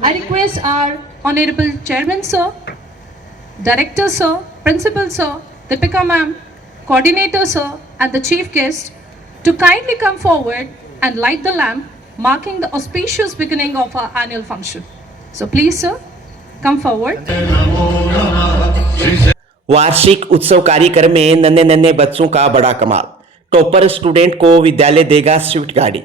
I request our Honorable Chairman Sir, Director Sir, Principal Sir, Deepika Ma'am, Coordinator Sir and the Chief Guest to kindly come forward and light the lamp marking the auspicious beginning of our annual function. So please sir, come forward. वार्षिक उत्सव कार्यक्रम में नन्हे नन्हे बच्चों का बड़ा कमाल। टॉपर स्टूडेंट को विद्यालय देगा स्विफ्ट गाड़ी।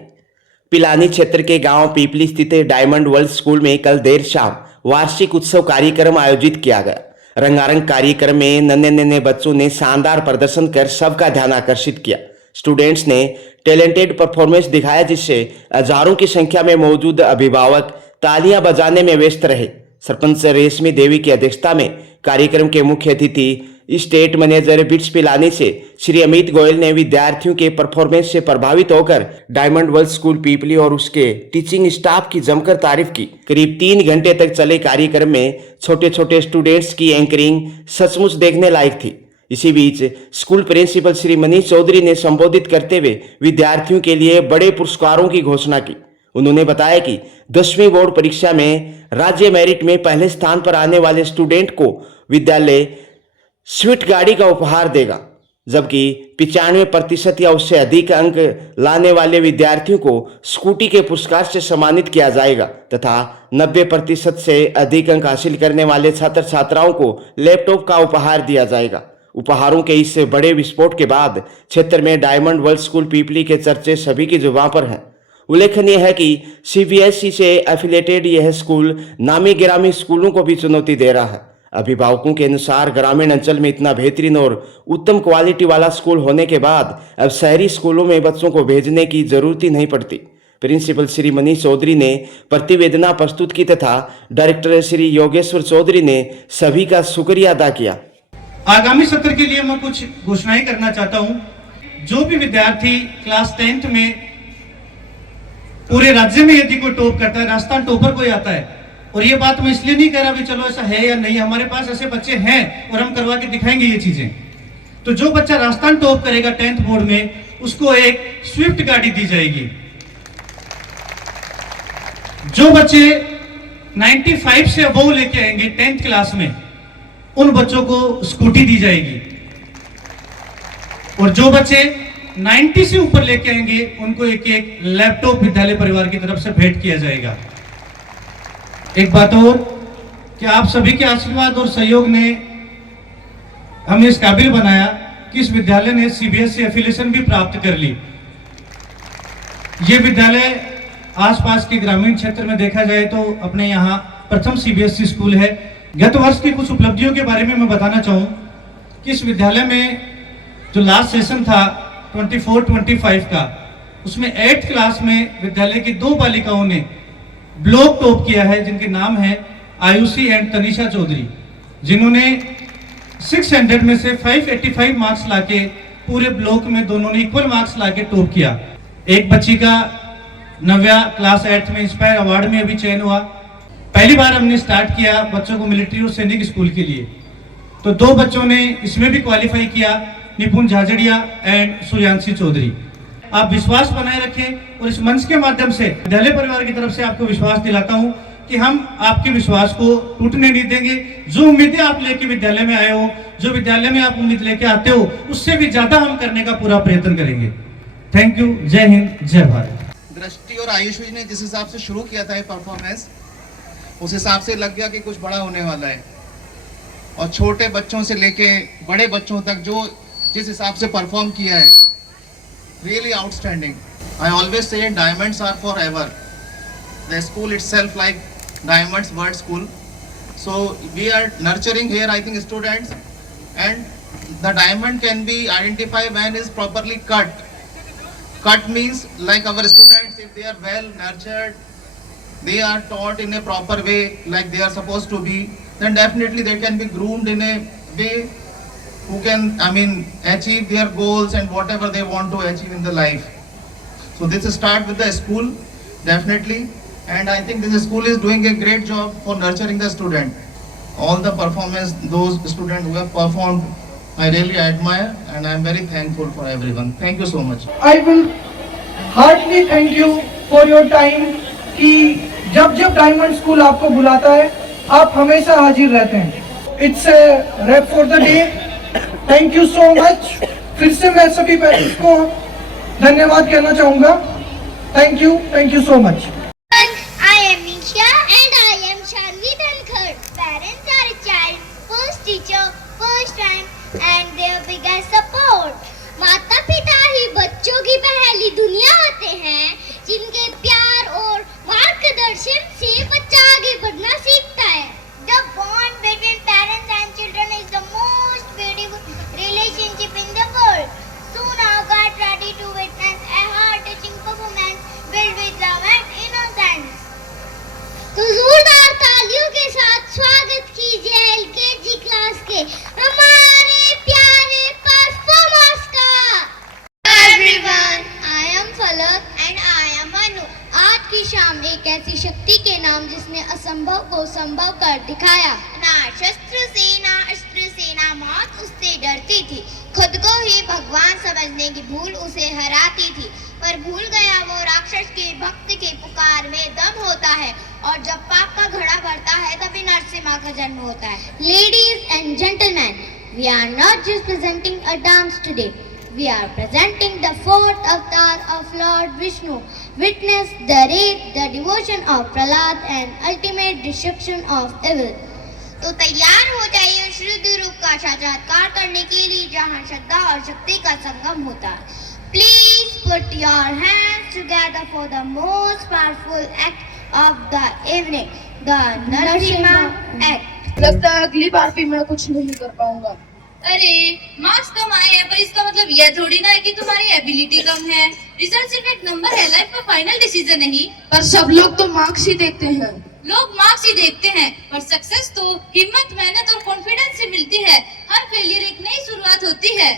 पिलानी क्षेत्र के गांव पीपली स्थित डायमंड वर्ल्ड स्कूल में कल देर शाम वार्षिक उत्सव कार्यक्रम आयोजित किया गया। रंगारंग कार्यक्रम में नन्हे नन्हे बच्चों ने शानदार प्रदर्शन कर सबका ध्यान आकर्षित किया। स्टूडेंट्स ने टैलेंटेड परफॉर्मेंस दिखाया जिससे हजारों की संख्या में मौजूद अभिभावक तालियां बजाने में व्यस्त रहे। सरपंच रेशमी देवी की अध्यक्षता में कार्यक्रम के मुख्य अतिथि स्टेट मैनेजर बिट्स पिलानी से श्री अमित गोयल ने विद्यार्थियों के परफॉर्मेंस से प्रभावित होकर डायमंड वर्ल्ड स्कूल पीपली और उसके टीचिंग स्टाफ की जमकर तारीफ की। करीब 3 घंटे तक चले कार्यक्रम में छोटे छोटे स्टूडेंट्स की एंकरिंग सचमुच देखने लायक थी। इसी बीच स्कूल प्रिंसिपल श्री मनीष चौधरी ने संबोधित करते हुए विद्यार्थियों के लिए बड़े पुरस्कारों की घोषणा की। उन्होंने बताया कि 10वीं बोर्ड परीक्षा में राज्य मेरिट में पहले स्थान पर आने वाले स्टूडेंट को विद्यालय स्विफ्ट गाड़ी का उपहार देगा, जबकि 95% या उससे अधिक अंक लाने वाले विद्यार्थियों को स्कूटी के पुरस्कार से सम्मानित किया जाएगा तथा 90% से अधिक अंक हासिल करने वाले छात्र छात्राओं को लैपटॉप का उपहार दिया जाएगा। उपहारों के इस बड़े विस्फोट के बाद क्षेत्र में डायमंड वर्ल्ड स्कूल पीपली के चर्चे सभी की जुबान पर हैं। उल्लेखनीय है कि सीबीएसई से एफिलेटेड यह स्कूल नामी गिरामी स्कूलों को भी चुनौती दे रहा है। अभिभावकों के अनुसार ग्रामीण अंचल में इतना बेहतरीन और उत्तम क्वालिटी वाला स्कूल होने के बाद अब शहरी स्कूलों में बच्चों को भेजने की जरूरत ही नहीं पड़ती। प्रिंसिपल श्री मनीष चौधरी ने प्रतिवेदना प्रस्तुत की तथा डायरेक्टर श्री योगेश्वर चौधरी ने सभी का शुक्रिया अदा किया। आगामी सत्र के लिए मैं कुछ घोषणाएं करना चाहता हूं। जो भी विद्यार्थी क्लास 10th में पूरे राज्य में यदि कोई टॉप करता है, राजस्थान टॉपर कोई आता है, और ये बात मैं इसलिए नहीं कह रहा भी चलो ऐसा है या नहीं, हमारे पास ऐसे बच्चे हैं और हम करवा के दिखाएंगे ये चीजें। तो जो बच्चा राजस्थान टॉप करेगा 10th बोर्ड में, उसको एक स्विफ्ट गाड़ी दी जाएगी। जो बच्चे 95 से अबव लेके आएंगे 10th क्लास में, उन बच्चों को स्कूटी दी जाएगी, और जो बच्चे 90 से ऊपर लेके आएंगे उनको एक एक लैपटॉप विद्यालय परिवार की तरफ से भेंट किया जाएगा। एक बात और कि आप सभी के आशीर्वाद और सहयोग ने हमें इस काबिल बनाया कि इस विद्यालय ने सीबीएसई एफिलिएशन भी प्राप्त कर ली। ये विद्यालय आसपास के ग्रामीण क्षेत्र में देखा जाए तो अपने यहाँ प्रथम सीबीएसई स्कूल है। गत वर्ष की कुछ उपलब्धियों के बारे में मैं बताना चाहूँ कि इस विद्यालय में जो लास्ट सेशन था 24-25 का, उसमें 8th क्लास में विद्यालय की 2 बालिकाओं ने ब्लॉक टॉप किया है, जिनके नाम है आयुषी एंड तनिषा चौधरी, जिन्होंने 600 में से 585 मार्क्स लाके पूरे ब्लॉक में दोनों ने इक्वल मार्क्स लाके टॉप किया। एक बच्ची का नव्या क्लास 8th में इंस्पायर अवार्ड में अभी चयन हुआ। पहली बार हमने स्टार्ट किया बच्चों को मिलिट्री और सैनिक स्कूल के लिए, तो 2 बच्चों ने इसमें भी क्वालिफाई किया, निपुण झाझड़िया एंड सूर्यांशी चौधरी। आप विश्वास बनाए रखें और इस मंच के माध्यम से विद्यालय परिवार की तरफ से आपको विश्वास दिलाता हूं कि हम आपके विश्वास को टूटने नहीं देंगे। जो उम्मीदें आप लेके विद्यालय में आए हो, जो विद्यालय में आप उम्मीद लेके आते हो, उससे भी ज्यादा हम करने का पूरा प्रयत्न करेंगे। Thank you. जय हिंद, जय भारत। दृष्टि और आयुषी ने जिस हिसाब से शुरू किया था ये परफॉर्मेंस, उस हिसाब से लग गया कि कुछ बड़ा होने वाला है, और छोटे बच्चों से लेके बड़े बच्चों तक जो जिस हिसाब से परफॉर्म किया है, really outstanding. I always say diamonds are forever. The school itself like Diamonds World School. So we are nurturing here, I think, students, and the diamond can be identified when is properly cut. Cut means like our students, if they are well nurtured, they are taught in a proper way like they are supposed to be, then definitely they can be groomed in a way who can, achieve their goals and whatever they want to achieve in the life. So this start with the school, definitely, and I think this school is doing a great job for nurturing the student. All the performance, those students who have performed, I really admire, and I am very thankful for everyone. Thank you so much. I will heartily thank you for your time कि जब जब diamond school आपको बुलाता है आप हमेशा हाजिर रहते हैं। It's rap for the day. Thank you so much. फिर से मैं सभी पेरेंट्स को धन्यवाद कहना चाहूँगा। Thank you so much. I am Nisha and I am Shanvi Dhankar. Parents are a child's first teacher, first friend and their biggest support. माता पिता ही बच्चों की पहली दुनिया होते हैं जिनके प्यार और मार्गदर्शन से बच्चा आगे बढ़ना सीखता है। The bond between parents and children is the most beautiful relationship in the world. So now get ready to witness a heart-touching performance filled with love and innocence. तो जोरदार तालियों के साथ स्वागत कीजिए एलकेजी क्लास के हमारे प्यारे परफॉर्मर्स का। Everyone, I am Falak and I am Manu. आज की शाम एक ऐसी शक्ति के नाम जिसने असंभव को संभव कर दिखाया। ना शस्त्र से ना अस्त्र से ना मौत उससे डरती थी, खुद को ही भगवान समझने की भूल उसे हराती थी। पर भूल गया वो राक्षस के भक्त के पुकार में दम होता है और जब पाप का घड़ा भरता है तभी नरसिम्हा का जन्म होता है। Ladies and gentlemen, we are not just presenting a dance today. We are presenting the fourth avatar of Lord Vishnu. Witness the rape, the devotion of Prahlad and ultimate destruction of evil. तो तैयार हो जाइए शुद्ध रूप का साक्षात्कार करने के लिए जहाँ श्रद्धा और शक्ति का संगम होता है। Please put your hands together for the most powerful act of the evening, the Narasimha act. लगता है अगली बार भी मैं कुछ नहीं कर पाऊंगा। अरे मार्क्स कम आए हैं पर इसका मतलब यह थोड़ी ना है कि तुम्हारी एबिलिटी कम है। रिजल्ट सिर्फ एक नंबर है, लाइफ का फाइनल डिसीजन नहीं। पर सब लोग तो मार्क्स ही देखते हैं। लोग मार्क्स ही देखते हैं पर सक्सेस तो हिम्मत, मेहनत और कॉन्फिडेंस से मिलती है। हर फेलियर एक नई शुरुआत होती है।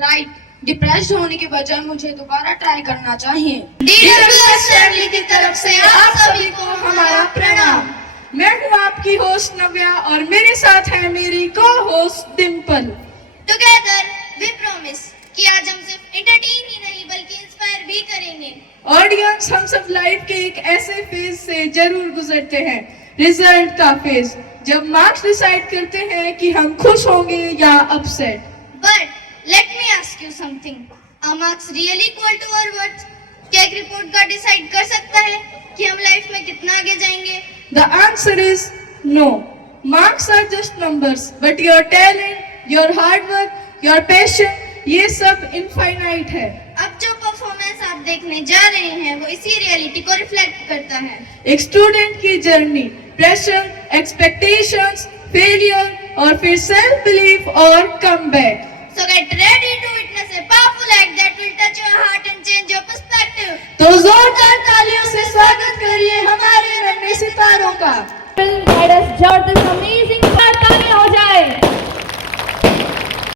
राइट, डिप्रेस्ड होने के बजाय मुझे दोबारा ट्राई करना चाहिए। DWS फैमिली की तरफ से आप सभी को हमारा प्रणाम। मैं हूँ आपकी होस्ट नव्या और मेरे साथ है मेरी को host Dimple. Together we promise कि आज हम सिर्फ एंटरटेन ही नहीं बल्कि इंस्पायर भी करेंगे। ऑडियंस, हम सब लाइफ के एक ऐसे फेज से जरूर गुजरते हैं, रिजल्ट का फेज, जब मार्क्स डिसाइड करते हैं कि हम खुश होंगे या upset. But let me ask you something. Are marks really equal to our worth? क्या एक रिपोर्ट कार्ड डिसाइड कर सकता है कि हम लाइफ में कितना आगे जाएंगे? The answer is no. Marks are just numbers, but your talent, your hard work, your passion, ये सब infinite है। अब जो परफॉर्मेंस आप देखने जा रहे हैं वो इसी रियलिटी को रिफ्लेक्ट करता है। एक स्टूडेंट की जर्नी, प्रेशर, एक्सपेक्टेशंस, फेलियर और फिर सेल्फ बिलीफ और comeback. So get ready to witness a powerful act that will touch your heart and change your perspective. तो जोरदार तालियों से स्वागत करिए हमारे रन्ने सितारों का। Let us jot this